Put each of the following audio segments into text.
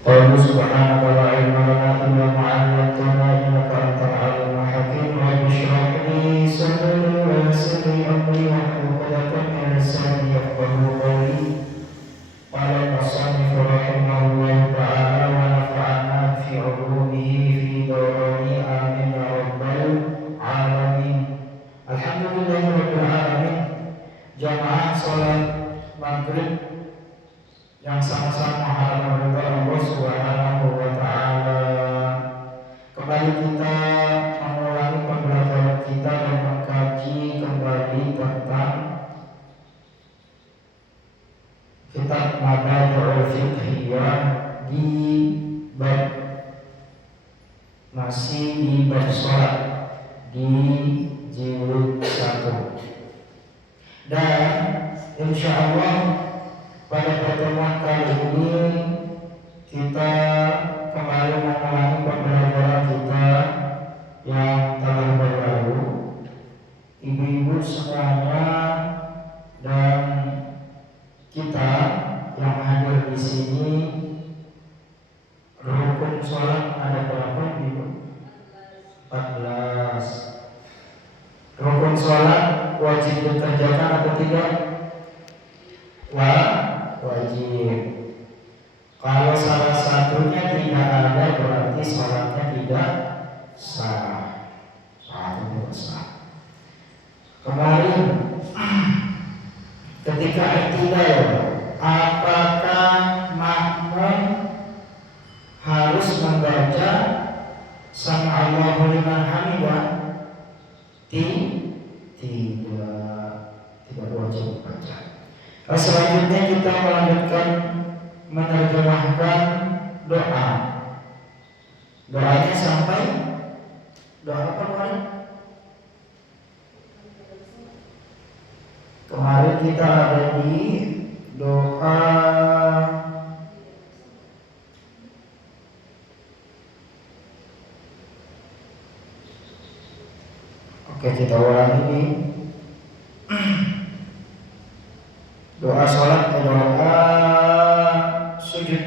Qalu subhanaka la ilma lana illa ma 'allamtana innaka antal 'alimul hakim. Rabbi shrah li sadri wa yassir li amri wahlul 'uqdatam min lisani yafqahu qawli. Qala al-musannif rahimahullahu ta'ala wa nafa'ana fi 'ulumihi fi dawrani amin ya rabbal 'alamin. Alhamdulillahirabbil 'alamin. Jamaah salat maghrib yang sama-sama mengharapkan Allah Subhanahu wa Ta'ala. Kembali kita mengulangi pembelajaran kita dan mengkaji kembali tentang kitab Mabadi'ul Fiqhiyah di bab masih di bab sholat di jilid 1. Dan insya Allah pada pertemuan kali ini kita kembali mengulangi pembelajaran kita yang telah berlalu. Ibu-ibu semuanya dan kita yang hadir di sini, rukun sholat ada berapa, Ibu? 14. Rukun sholat wajib dikerjakan atau tidak? Wajib. Kalau salah satunya tidak ada berarti sholatnya tidak sah. Sholatnya tidak sah. Kemarin ketika i'tidal, apakah makmum harus membaca Sami'allahu liman hamidah? Tidak wajib membaca. Selanjutnya kita melanjutkan menerjemahkan doa. Doanya sampai doa apa kemarin? Kemarin kita ada di doa Oke, kita ulangi nih. Doa sholat atau doa sujud.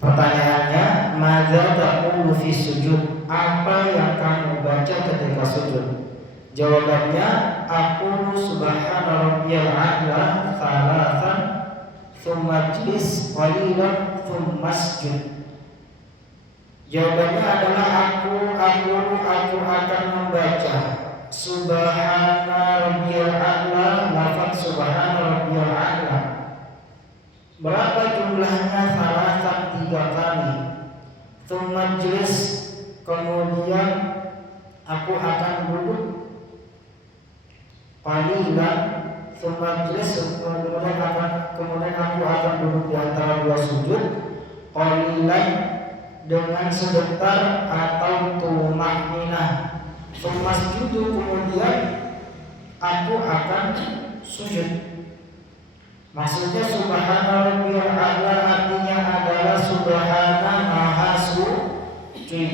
Pertanyaannya, madza taqulu fi sujud? Apa yang kamu baca ketika sujud? Jawabannya, aqulu subhana rabbiyal a'la thalathan thumma ijlis qalilan thumma isjud. Jawabannya adalah aku akan membaca Subhana rabbiyal a'la, lafaz subhana rabbiyal a'la. Berapa jumlahnya? Salatan 3 kali. Tsumma majlis, kemudian aku akan duduk. Qalilan, tsumma majlis, kemudian aku akan duduk di antara 2 sujud. Qalilan, dengan sebentar atau tumakninah. Masjudu, kemudian aku akan sujud. Maksudnya subhana rabbiyal a'la artinya adalah subhana maha suci.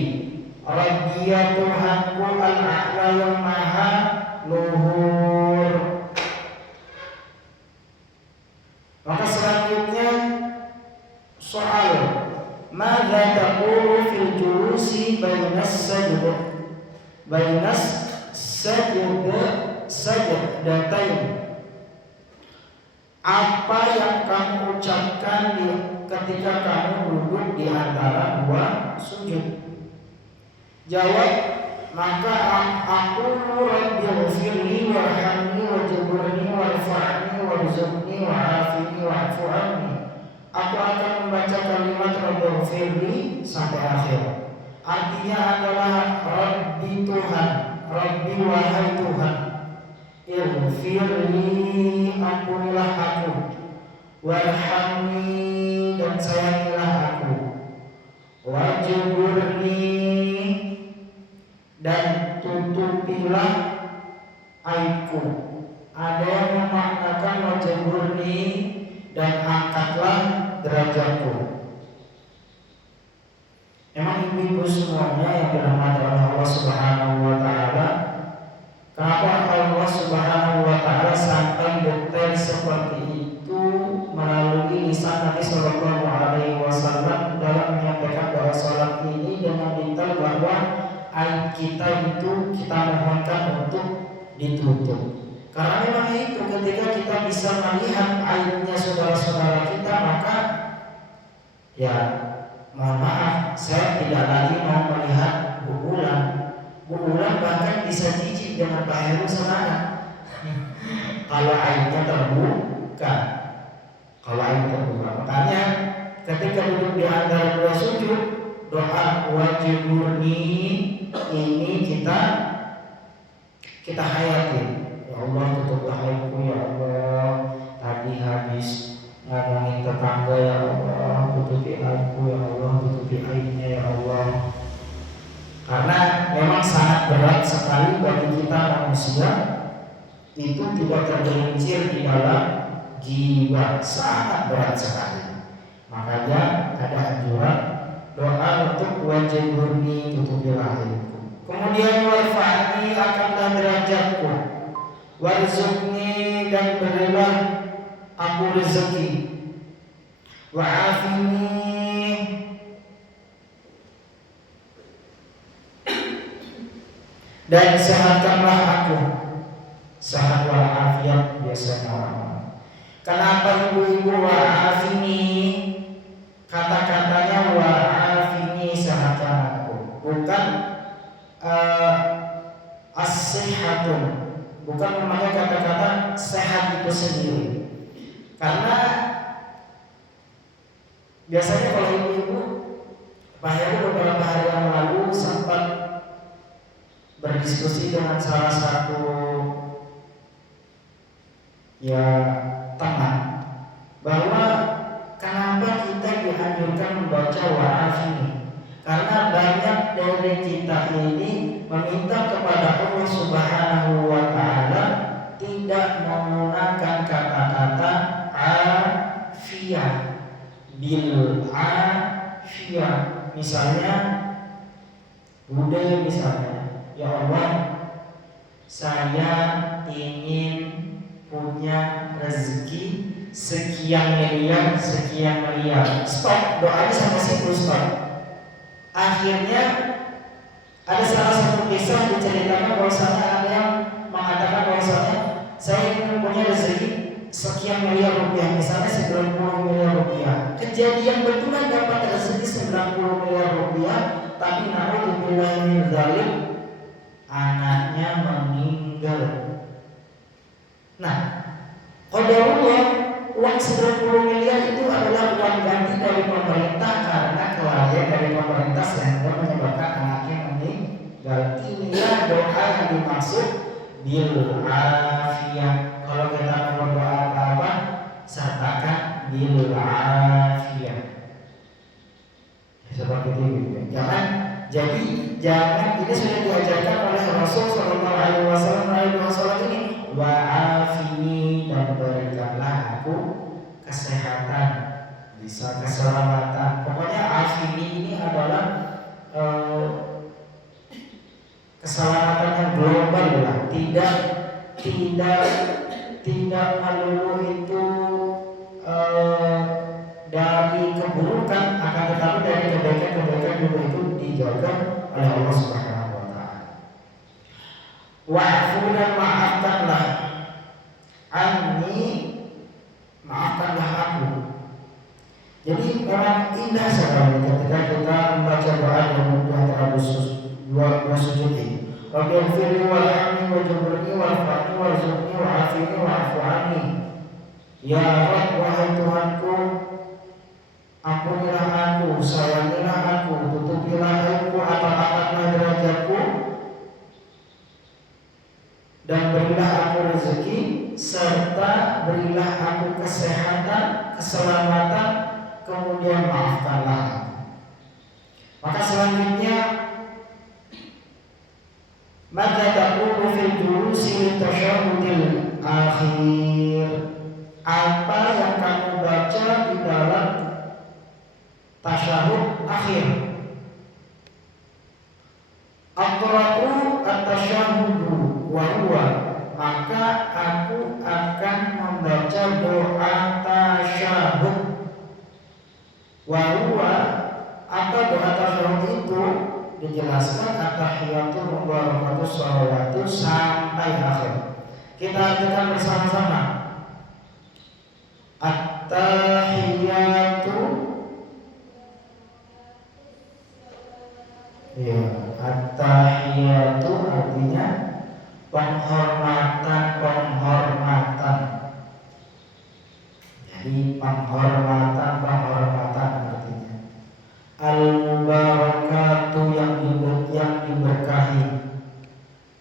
Rabbiya Tuhanku al-a'la yang maha luhur. Maka selanjutnya soal, madza taqulu fil julusi bainas sajdatain? Apa yang kamu ucapkan ketika kamu duduk di antara 2 sujud? Jawab, maka aku rabbighfirli warhamni wajburni warfa'ni warzuqni wa'afini wa'fu anni. Aku akan membaca kalimat rabbighfirli sampai akhir. Artinya adalah Rabbi Tuhan, Rabbi wahai Tuhan, Ighfirli, ampunilah aku, warhamni, dan sayangilah aku, wajburni, dan tutupilah aibku. Ada yang memaknakan wajburni dan angkatlah derajatku. Emang ibu-ibu semuanya yang dirahmati oleh Allah Subhanahu wa Ta'ala, kenapa Allah Subhanahu wa Ta'ala sampai detail seperti itu ditutup. Karena memang itu ketika kita bisa melihat aibnya saudara-saudara kita, maka ya mohon maaf, saya tidak lagi mau melihat Bu Ulan bahkan bisa jijik dengan Pak Heru semangat kalau aibnya terbuka. Makanya ketika duduk di antara dua sujud, doa wajibuni ini kita hayatin. Ya Allah, tutuplah aibku ya Allah. Tadi habis ngomongin tetangga ya Allah, tutupi aibku ya Allah, tutupi aibnya ya Allah. Karena memang sangat berat sekali bagi kita manusia itu tidak tergelincir di dalam jiwa, sangat berat sekali. Makanya ada anjuran doa untuk wajibuni, tutupilah aibku. Kemudian warfa'ni, angkatlah derajatku, warzuqni, dan berilah aku rezeki, wa'afini, dan sehatkanlah aku. Sehat walafiat biasanya orang. Kenapa ibu-ibu wa'afini? Kata-katanya wa'afini, sehatkan aku, bukan as-sihatun, bukan memakai kata-kata sehat itu sendiri. Karena biasanya kalau ibu-ibu, Pak Heru beberapa hari yang lalu sempat berdiskusi dengan salah satu teman bahwa kenapa kita dianjurkan membaca wa'afini. Karena banyak dari kita ini meminta kepada Allah Subhanahu wa Ta'ala tidak menggunakan kata-kata afiyah, bil afiyah. Misalnya Bude misalnya, ya Allah, saya ingin punya rezeki sekian miliar. Stop, doanya sama situ, stop. Akhirnya ada salah satu kisah diceritakan bahwasanya ada yang mengatakan bahwasanya saya ingin punya rezeki sekian miliar rupiah, misalnya 90 miliar rupiah. Kejadian betulan dapat rezeki 90 miliar rupiah, tapi na'udzubillah min dzalik, anaknya meninggal. Nah, qadarullah, uang 90 miliar itu adalah uang ganti dari pemerintah karena kelalaian dari pemerintah sehingga menyebabkan anaknya meninggal. Inilah doa yang dimaksud bil afiyah. Kalau kita mau doa apa-apa, sertakan bil afiyah. Seperti itu. Jangan ini sudah diajarkan oleh Rasul sallallahu alaihi wasallam melalui doa salat ini, wa'afini, dan berikanlah aku kesehatan, bisa keselamatan. Pokoknya afini ini adalah keselamatan yang global lah, tidak melulu itu dari keburukan, akan tetapi dari kebaikan juga itu dijaga oleh Allah Subhanahu wa Ta'ala. Wa'fu, dan maafkanlah, anni, maafkanlah aku. Jadi memang indah sekali ketika kita membaca doa yang antara dua sujud ini. Rabbighfirli warhamni wajburni warfa'ni warzuqni wa'afini wa'fu anni. Ya Rabb, wahai Tuhanku, ampunilah aku, sayangilah aku, tutupilah aibku, angkatlah derajatku, dan berilah aku rezeki, serta berilah aku kesehatan, keselamatan, kemudian maafkanlah aku. Maka selanjutnya, maka taqulu fil julusi tasyahudil akhir, apa yang kamu baca di dalam tasyahud akhir. Aqra'u at-tasyahudu wa huwa, maka aku akan membaca doa tasyahud. Wa huwa, apa doa tasyahud itu? Dijelaskan at-tahiyatu mubarakatuh sholawatu sampai sampai akhir. Kita artikan bersama-sama. At-tahiyatu, ya, at-tahiyatu artinya penghormatan. Jadi penghormatan artinya. Al-mubarakatu yang diberkahi.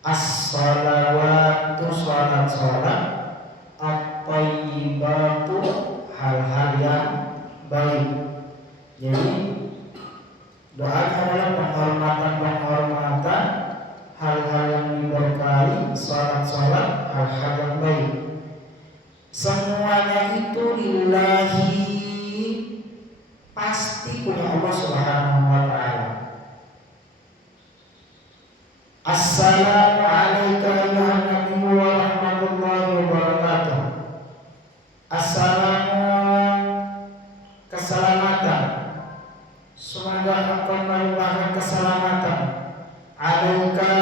As-salawatu salat. At-tayyibatu hal-hal yang baik. Jadi doanya adalah penghormatan, hal-hal yang diberkahi, salat, hal-hal yang baik. Semuanya itu lillahi, pasti punya Allah Subhanahu wa ta'ala. Assalamu alayka ayuhan nabiyyu wa rahmatullahi wa barakatuh. Assalamu, keselamatan, semoga engkau melimpahkan keselamatan, alayka,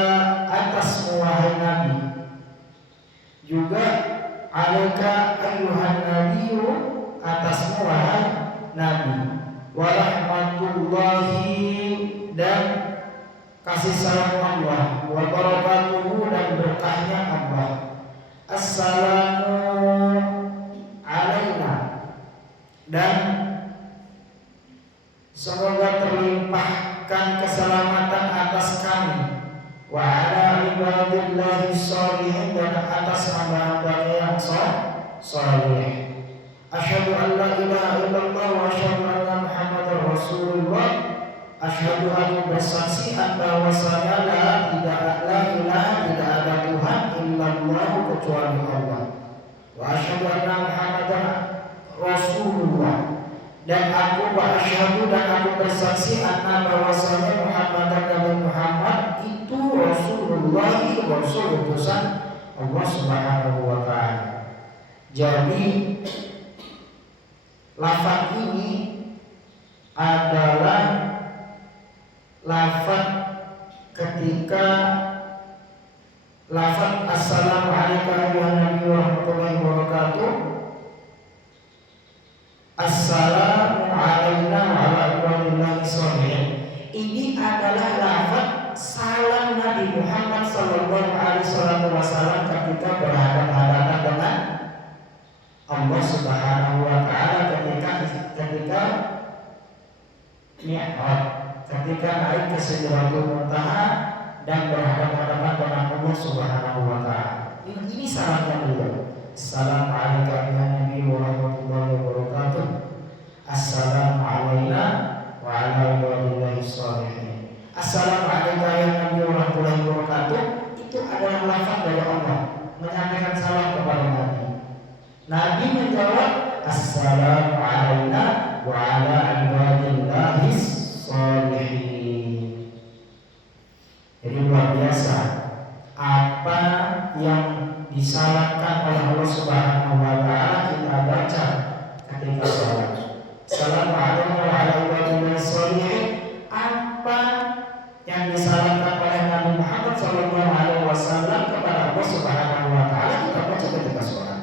atasmu wahai Nabi. Juga alayka ayuhan nabiyyu, atasmu wahai Nabi. Wa rahmatullahi, dan kasih sayang Allah, wa barakatuhu, dan berkahnya Allah. Assalamu alaina, dan semoga terlimpahkan keselamatan atas kami. Wa ala ibadillahi sholihin, dan atas hamba-hamba yang sholih. Asyhadu an la ilaha illallah wa asyhadu anna Muhammadar Rasulullah. Asyhadu, aku bersaksi bahwasanya la ilaha, tidak ada Tuhan illallah, kecuali Allah. Wa asyhadu anna Muhammadar Rasulullah, dan aku bersaksi bahwasanya Nabi Muhammad itu Rasulullah, Rasul utusan Allah Subhanahu wa ta'ala. Jadi lafaz ini adalah lafaz ketika lafaz assalamualaikum warahmatullahi wabarakatuh, assalamu alaina wa ala ibadillahi sholihin. Ini adalah lafaz salam Nabi Muhammad sallallahu alaihi wasallam ketika berhadapan-hadapan dengan Allah Subhanahu wa ta'ala, ketika Mi'raj, ketika naik ke Sidratul Muntaha dan berhadapan-hadapan dengan Allah Subhanahu wa ta'ala. Ini salamnya beliau. Assalamualaikum warahmatullahi wabarakatuh. Assalamu alaina wa ala ibadillahi sholihin. Assalamualaikum warahmatullahi wabarakatuh. Itu adalah lafaz dari Allah menyampaikan salam kepada Nabi. Nabi menjawab assalamu alaina wa ala ibadillahi sholihin. Jadi luar biasa apa yang disalamkan oleh Allah Subhanahu wa ta'ala kita baca ketika salat. Assalamualaikum wa ala ibadillahi sholihin. Apa yang disalamkan oleh Nabi Muhammad sallallahu alaihi wasallam kepada Allah Subhanahu wa ta'ala kita baca ketika salat.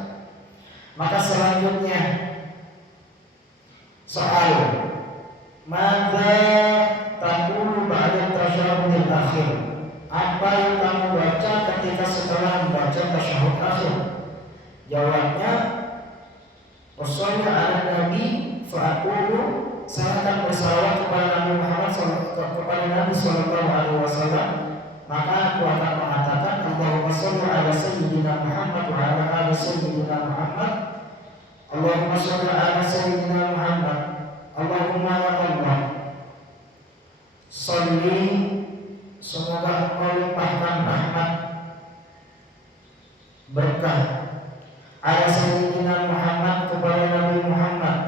Maka selanjutnya soal madza taqulu ba'da tasyahhudil akhir. Apa yang kamu baca ketika setelah membaca tasyahud akhir? Jawabnya wassallu ala nabi fa'aqulu, saya akan bersalawat kepada Nabi Muhammad kepada Nabi sallallahu alaihi wasallam, maka aku akan mengatakan Allahumma shalli ala sayyidina Muhammad wa ala ali sayyidina Muhammad. Allahumma shalli ala sayyidina Muhammad. Allahumma ya Allah, sholli, semoga Engkau limpahkan rahmat berkah ala sayyidina Muhammad, kepada Nabi Muhammad,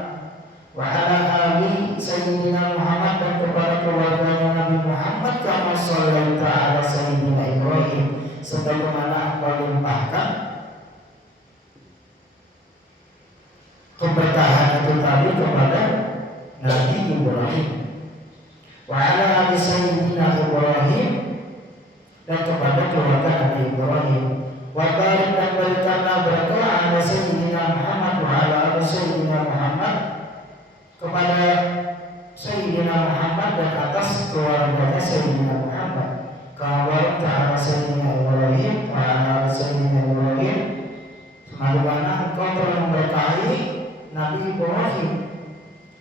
wa ala ali sayyidina Muhammad, dan kepada keluarganya Nabi Muhammad, kama shallaita ala sayyidina Ibrahim, sebagaimana Engkau limpahkan keberkahan itu tadi kepada Nabi Ibrahim, wa ala ali sayyidina Ibrahim, dan kepada keluarga Nabi Ibrahim, Wa barik dan berikanlah berkah ala Sayyidina Muhammad wa ala ali Sayyidina Muhammad, kepada Sayyidina Muhammad dan atas keluarganya Sayyidina Muhammad. Kama ta'ala Sayyidina Ibrahim wa ala ali Sayyidina Ibrahim, sebagaimana engkau telah memberkahi Nabi Ibrahim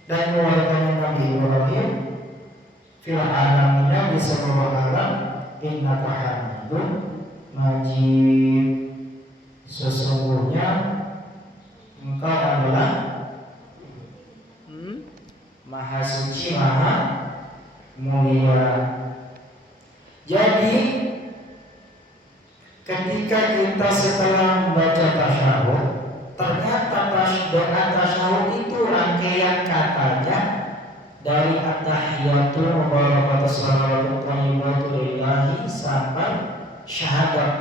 dan keluarganya Nabi Ibrahim fil alamina, di seluruh alam, innaka hamidun majid, sesungguhnya engkau adalah maha suci, maha mulia. Jadi ketika kita setelah membaca tasyahud, ternyata doa tasyahud itu rangkaian katanya dari at-tahiyatu mubarakatuh shalawatu thayyibatu lillahi sampai syahadat.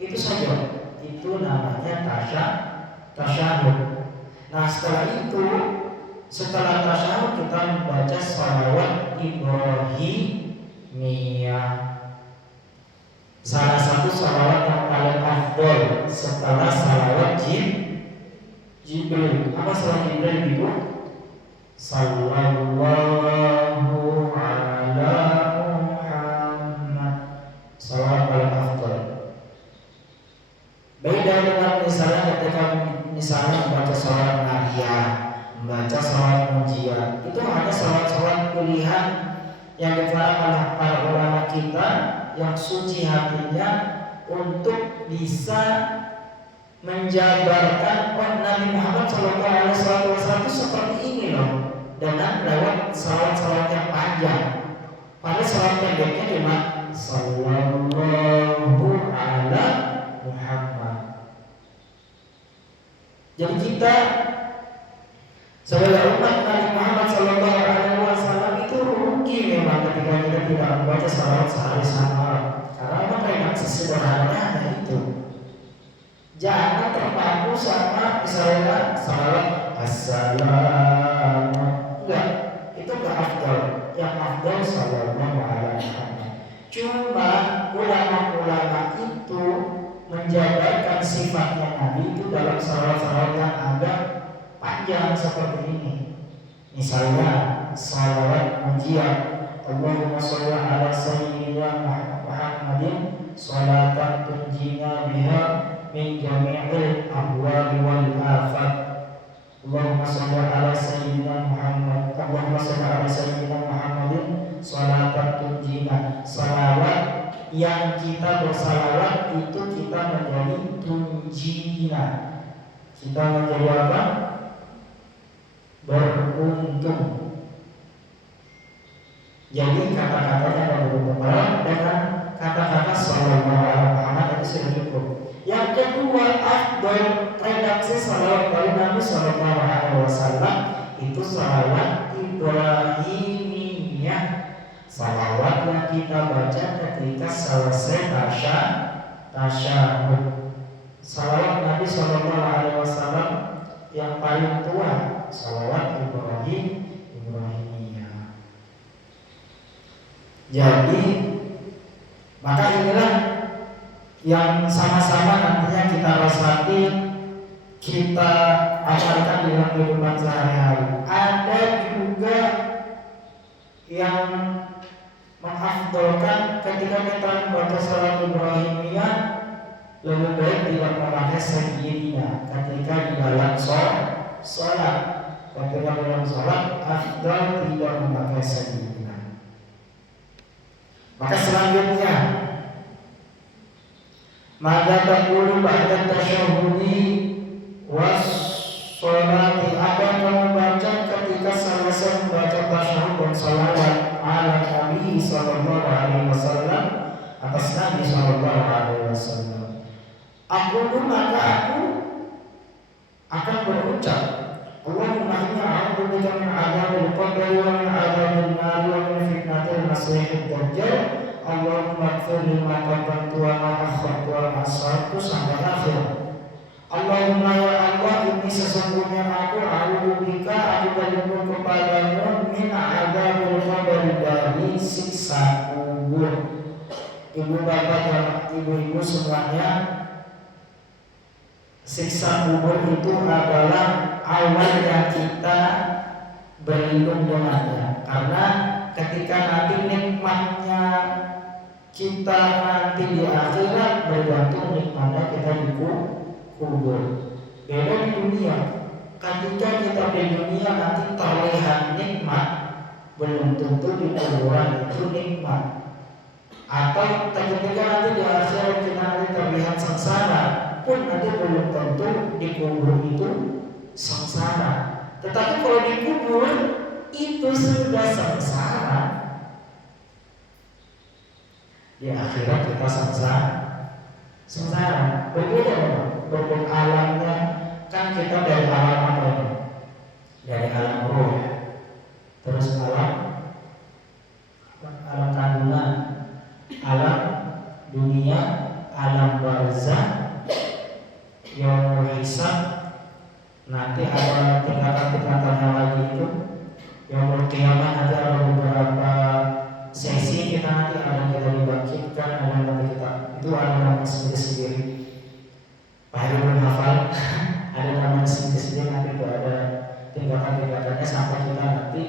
Itu saja. Itu namanya tasyahud. Nah, setelah tasyahud kita membaca shalawat Ibrahimiyah. Salah satu shalawat yang paling afdol setelah shalawat Jibril. Apa shalawat Jibril itu? Sallallahu ala Muhammad. Shalawat paling afdol. Beda dengan misalnya ketika membaca shalawat Nahdiyah, membaca shalawat Mujiah. Itu ada shalawat pilihan yang dikarang oleh para ulama kita yang suci hatinya untuk bisa menjabarkan Nabi Muhammad SAW seperti ini loh, dengan lewat shalawat yang panjang. Pada shalawat pendeknya cuma Sallallahu ala Muhammad. Jadi kita sebagai umat Nabi Muhammad SAW itu rugi memang ketika kita tidak membaca shalawat sehari semalam. Karena memang sesederhananya hanya itu. Jangan terpaku sama misalnya shalawat assalamu, enggak, itu enggak afdal. Yang afdal sallallahu alaihi wasallam. Cuma ulama-ulama itu menjabarkan sifatnya Nabi itu dalam shalawat-shalawat yang agak panjang seperti ini. Misalnya shalawat Mujiah, Allahumma sholli ala sayyidina Muhammadin sholatan tunjina biha min jami'il ahwali wal afat. Allahumma sholli ala sayyidina Muhammad, Allahumma sholli ala sayyidina Muhammadin sholatan tunjina. Salawat yang kita bersalawat itu kita menjadi tunjina. Kita menjadi apa? Beruntung. Jadi kata-katanya berhubungan dengan kata-kata sallallahu alaihi Muhammad itu sudah cukup. Yang kedua, afdal redaksi salawat dari Nabi sallallahu alaihi wasallam itu salawat Ibrahimiyah. Salawat yang kita baca ketika selesai tasyahud. Salawat Nabi sallallahu alaihi wasallam yang paling tua, salawat Ibrahimiyah. Jadi maka inilah yang sama-sama nantinya kita resapi, kita amalkan di dalam kehidupan sehari-hari. Ada juga yang mengafdolkan ketika kita membaca salat Ibrahimiyah, lebih baik tidak memakai sayyidina ketika di dalam sholat. Ketika dalam sholat, afdal tidak memakai sayyidina. Maka selanjutnya, maka taqulu ba'da tasyahudi was sholati, apa yang kamu baca ketika selesai membaca tasyahud dan salawat ala Nabi sallallahu alaihi wasallam, atas Nabi sallallahu alaihi wasallam. Aku maka aku akan berucap, Allahumma inni a'udzubika min 'adzabil qabri wa min 'adzabil nar wa min fitnatil masiihid dajjal. Allahumma ighfir li ma qaddamtu wa ma akhartu wa ma asrartu sampai akhir. Allahumma ya Allah, ini sesungguhnya aku a'udzubika, aku berlindung kepadamu min 'adzabil qabri, dari siksa kubur. Ibu bapak dan ibu-ibu semuanya, Siksa kubur itu adalah awalnya kita berlindung dengannya, karena ketika nanti nikmatnya kita nanti di akhirat bergantung nikmatnya kita di kubur. Beda di dunia, ketika kita di dunia nanti terlihat nikmat, belum tentu di kuburan itu nikmat. Atau ketika nanti di akhirat kita nanti terlihat sengsara, pun nanti belum tentu di kubur itu sengsara. Tetapi kalau di kubur itu sudah sengsara, di akhirat kita sengsara. Berbeda, berbeda alamnya. Kan kita dari alam apa ini? Dari alam ruh, terus alam kandungan, alam dunia, alam barzah, yaumul hisab. Nanti ada tingkatan-tingkatannya lagi itu. Yaumul qiyamah nanti ada beberapa sesi, kita nanti ada kita dibangkitkan, ada nanti kita itu ada nama sendiri-sendiri. Pak Heru belum hafal. Ada nama sendiri-sendiri, nanti itu ada tingkatan-tingkatannya sampai kita nanti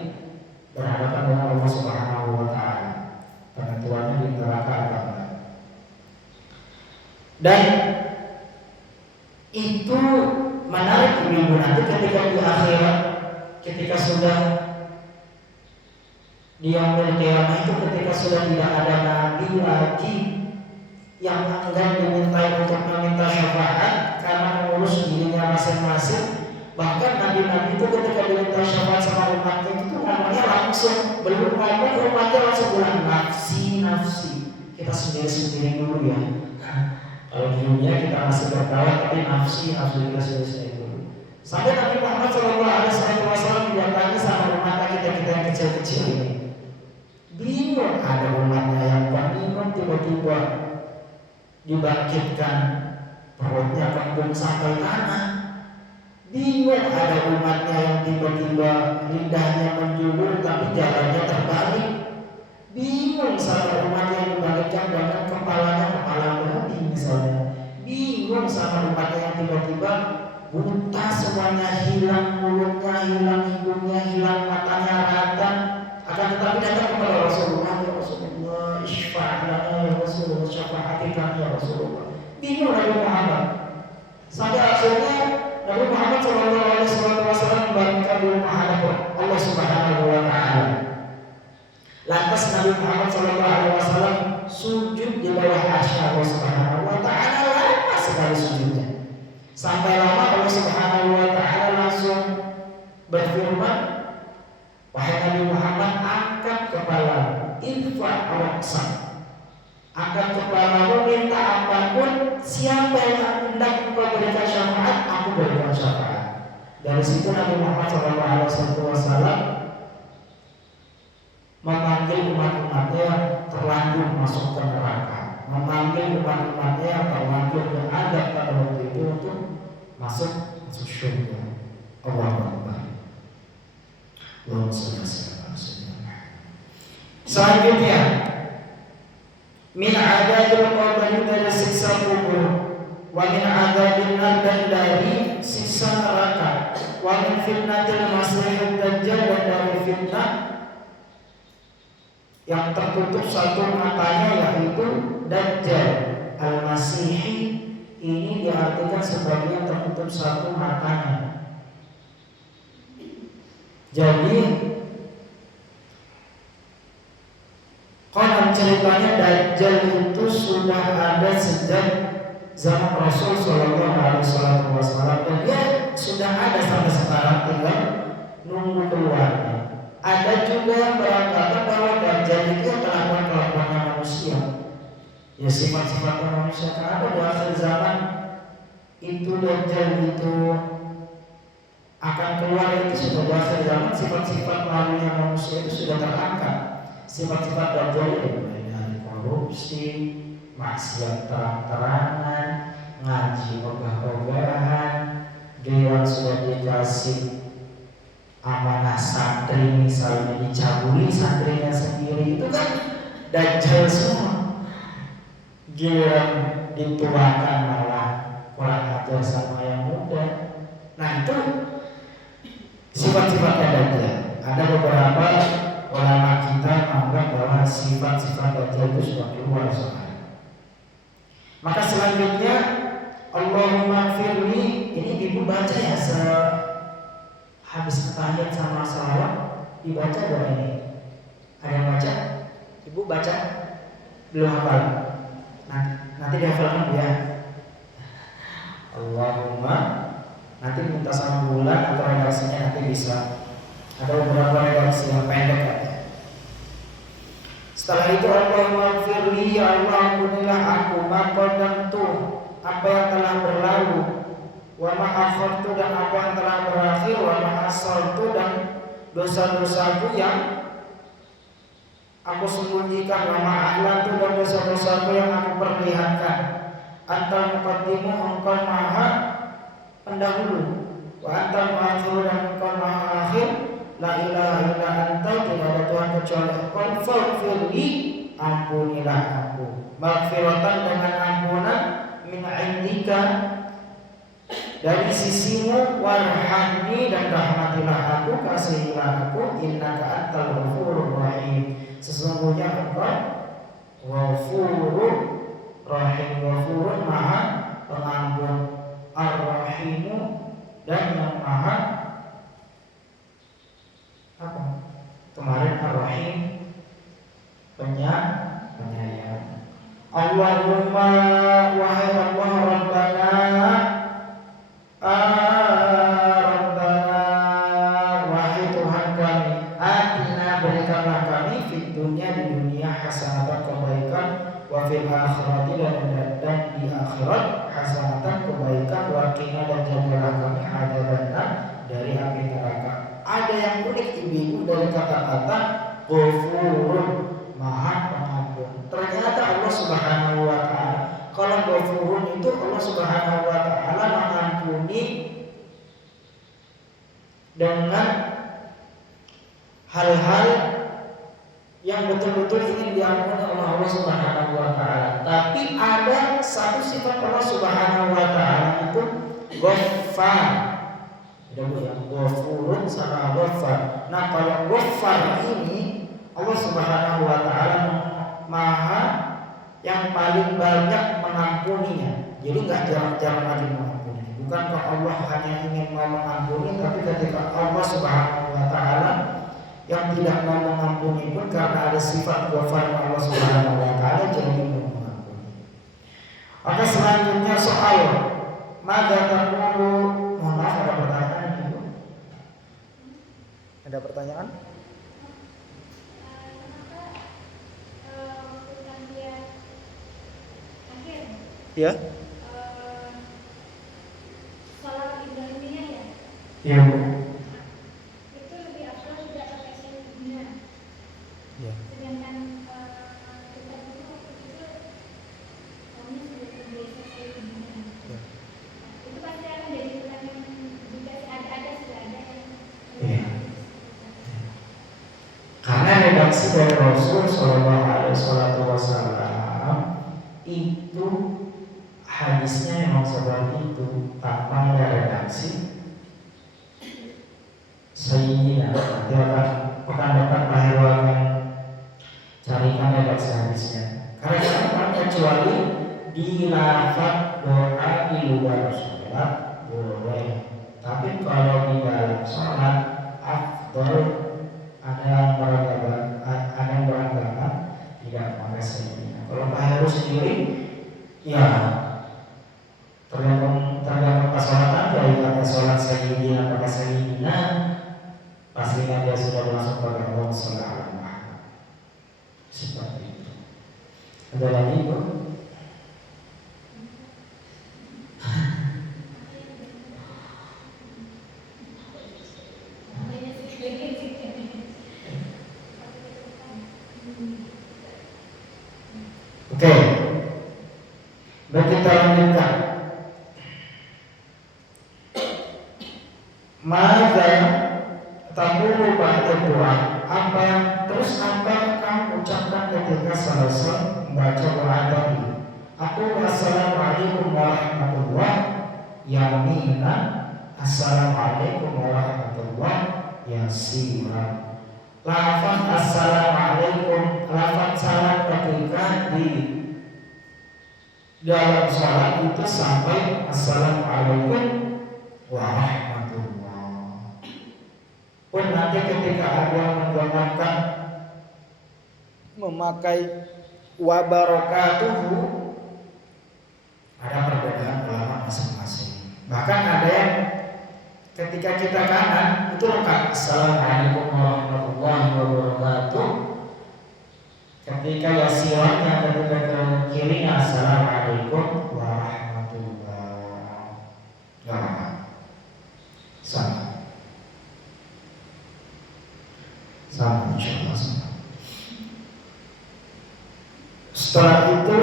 berhadapan dengan Allah Subhanahu wa Ta'ala. Penentuannya di neraka atau enggak. Dan itu menarik ibu nanti ketika di akhirat, ketika sudah di yaumul qiyamah itu, ketika sudah tidak ada nabi lagi yang enggan dimintai untuk meminta syafaat karena mengurus dirinya masing-masing. Bahkan nabi-nabi itu ketika diminta syafaat sama umatnya itu namanya langsung, belum ngomong umatnya langsung bilang nafsi. Kita sendiri-sendiri dulu ya. Kalau di dunia kita masih berkawan, tapi nafsi kita sendiri-sendiri dulu. Sampai Nabi Muhammad SAW didatangi sama umatnya kita yang kecil-kecil ini. Bingung, ada umatnya yang bingung, tiba-tiba dibangkitkan, perutnya kembung sampai tanah. Bingung, ada umatnya yang tiba-tiba lidahnya menjulur tapi jalannya terbalik. Bingung sama umat yang dibangkitkan dengan kepala babi misalnya. Bingung sama umatnya yang tiba-tiba buta semuanya, hilang mulutnya, hilang hidungnya, hilang matanya rata. Akan tetapi datang kepada Rasulullah, ya Rasulullah, isfa'lana ya Rasulullah, syafa'atika ya Rasulullah. Bingung Nabi Muhammad. Sampai akhirnya Nabi Muhammad SAW membangkitkan diri menghadap Allah Subhanahu wa Ta'ala. Lantas Nabi Muhammad SAW sujud di bawah arsy Allah Subhanahu wa Ta'ala, lama sekali sujudnya. Sampai lama Allah Subhanahu wa Ta'ala langsung berfirman, wahai Nabi Muhammad, angkat kepala, irfa' ra'sak. Angkat kepalamu, minta apapun, siapa yang hendak engkau berikan syafaat, aku berikan syafaat. Dari situ Nabi Muhammad SAW memanggil umat-umatnya yang terlanjur masuk ke neraka, memanggil umat-umatnya yang terlanjur beradab pada waktu itu untuk masuk surga. Allahu Akbar. Allahumma shalli ala sayyidina. Selanjutnya, min adabil qabr, dari siksa kubur, wa min adabil nar, dan dari siksa neraka, wa min fitnatil masiihid dajjal, dan dari fitnah yang tertutup satu matanya yaitu Dajjal. Al-Masihi ini diartikan sebagai yang tertutup satu matanya. Jadi konon ceritanya Dajjal itu sudah ada sejak zaman Rasul SAW, dan dia sudah ada sampai sekarang, tinggal nunggu keluarnya. Ada juga yang beranggapan bahwa Dajjal itu kelakuan-kelakuannya manusia, ya sifat-sifatnya manusia. Karena di akhir zaman itu Dajjal itu akan keluar, itu sudah di akhir zaman sifat-sifat lalunya manusia itu sudah terangkat. Sifat-sifat Dajjal itu mulai dari korupsi, maksiat terang-terangan, ngaji ogah-ogahan, dia sudah dikasih amanah santri misalnya dicabuli santrinya sendiri, itu kan Dajjal semua. Giliran dituakan malah kurang ajar sama yang muda. Nah itu sifat-sifatnya Dajjal. Ada beberapa ulama kita menganggap bahwa sifat-sifat Dajjal itu sudah keluar soalnya. Maka selanjutnya Allahumma firli, ini ibu baca ya habis tahiyat sama salawat dibaca doa ini. Ada yang baca? Ibu baca? Belum hafal? Nanti dihafalkan ya. Allahumma, nanti minta sama bulan atau redaksinya nanti bisa. Ada beberapa redaksi yang pendek aja. Setelah itu Allahumma firli, ya Allah ampunilah aku ma qaddamtu, apa yang telah berlalu, wa ma akhartu, dan apa yang telah berakhir, wa ma asrartu, dan dosa-dosaku yang aku sembunyikan, wa ma a'lantu, dan dosa-dosaku yang aku perlihatkan. Antal muqaddimu, engkau maha pendahulu, wa antal muakhiru, dan engkau maha akhir. La ilaha illa anta, tidak ada Tuhan kecuali engkau. Faghfirli, ampunilah aku. Maghfiratan, dengan ampunan, min indika, dari sisimu, warhamni, dan rahmatilah aku, kasihilah aku, innaka antal ghafurur rahim, sesungguhnya engkau ghafurur rahim. Ghafurun, maha pengampun, ar-rahimu, dan yang maha apa? Kemarin ar-rahim penyayang. Allahumma, wahai Allah, Rabbana, wahai Tuhan kami, atina, berikanlah kami, fid dunya, di dunia, hasanatan, kebaikan, wa fil akhirati, dan di akhirat, hasanatan, kebaikan, wa qina, dan jagalah kami, adzabannar, dari api neraka. Ada yang unik ibu dari kata-kata Ghafurun, maha pengampun. Ternyata Allah Subhanahu wa ta'ala, kalau Ghafurun itu Allah Subhanahu wa ta'ala mengampuni dengan hal-hal yang betul-betul ingin diampuni oleh Allah Subhanahu wa ta'ala. Tapi ada satu sifat Allah Subhanahu wa ta'ala itu Ghaffar. Yang Ghafurun sama Ghaffar. Nah, kalau Ghaffar ini Allah Subhanahu wa ta'ala maha yang paling banyak mengampuninya. Jadi nggak jarang-jarang lagi mengampuni. Bukankah Allah hanya ingin mau mengampuni, tapi ketika Allah Subhanahu wa ta'ala yang tidak mau mengampuni pun karena ada sifat Ghaffar Allah Subhanahu wa ta'ala jadi mau mengampuni. Maka selanjutnya soal madza taqulu. Mohon maaf, ada pertanyaan? Ada pertanyaan? Ya? Salat Ibrahimiyah ya? Iya, Bu. Itu lebih afdal sudah pakai sayyidina. Ya. Sedangkan kita dulu waktu itu kami sudah terbiasa sayyidina. Ya. Itu pasti akan jadi pertanyaan jika ada sudah ada yang. Iya. Karena redaksi dari Rasul Shallallahu Alaihi Wasallam itu hadisnya memang seperti itu, tanpa ada redaksi. Sayyidina, nanti akan dapat lahir akan carikan redaksi hadisnya. Karena kecuali di lafaz doa di luar sholat boleh, tapi kalau di dalam sholat afdal ada yang beragama tidak pakai sayyidina. Kalau harus sendiri, ya tergantung sholat aja. Pakai sholat sayyidina, pakai sayyidina, pastinya dia sudah masuk pada Allah Subhanahu wa ta'ala. Seperti itu. Ada lagi, Bu? Oke, baik, kita lanjutkan. Maka taqulu ba'da doa, apa yang kamu ucapkan ketika selesai membaca doa tadi? Aku assalamualaikum warahmatullahi yaminan, assalamualaikum warahmatullahi yasiran. Lafaz assalamualaikum, lafaz salam ketika di dalam sholat itu sampai assalamualaikum warahmatullahi. Pun nanti ketika ada yang menggunakan memakai wabarakatuhu, ada perbedaan ulama masing-masing. Bahkan ada yang ketika kita kanan itu lengkap assalamualaikum warahmatullahi wabarakatuh. Ketika yasirannya ketika ke kiri assalamualaikum warahmatullahi wabarakatuh. Sama insyaallah sama. Setelah itu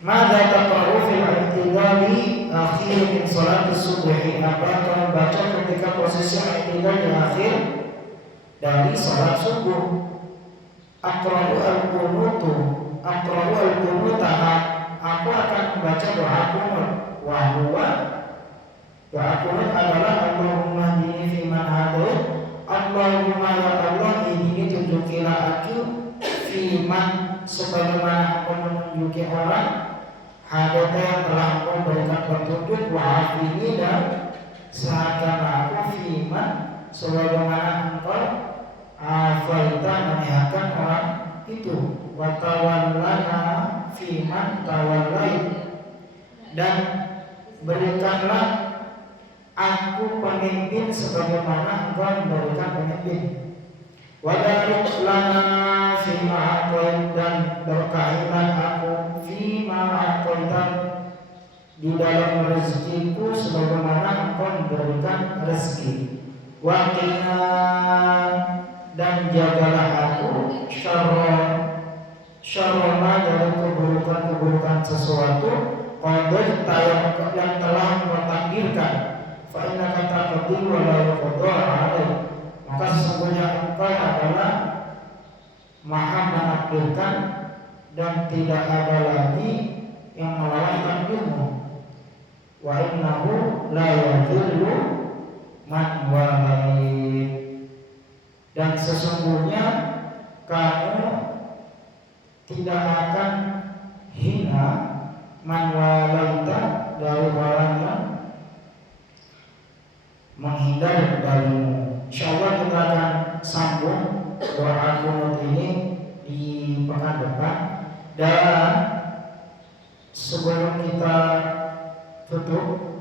mada taqra'u fil i'tidali akhir min salat subuh. Apa kalian baca ketika posisi i'tidal di akhir dari salat subuh? Aqra'u al-qunutu, aqra'u al-qunuta. Aku akan membaca doa qunut. Wa huwa, doa qunut adalah Allahumma hdini fi man hadait. Allahumma ya Allah, ini tunjukilah aku firman sebagaimana aku menunjuki orang hadata yang telah aku berikan petunjuk, wa ini dan seakan aku firman sebagaimana engkau afaita menyehatkan orang itu, wa tawallana firman tawallai, dan berikanlah aku pemimpin sebagaimana engkau memberikan pemimpin. Wadarik lana fima aqaid, dan berkahilah aku fima aqaid, di dalam rezekiku sebagaimana engkau memberikan rezeki. Waqina, dan jagalah aku syarra dari keburukan sesuatu qadaita yang telah mentakdirkan. Fa innaka taqdir wa la yuqda 'alaik, maka sesungguhnya engkau adalah maha menakdirkan dan tidak ada lagi yang melawan takdirmu. Wa innahu la yadhillu man walait, dan sesungguhnya kamu tidak akan hina man walaita, dari orang yang menghindar darimu. Insyaallah kita akan sambung doa qunut ini di pekan depan. Dan sebelum kita tutup,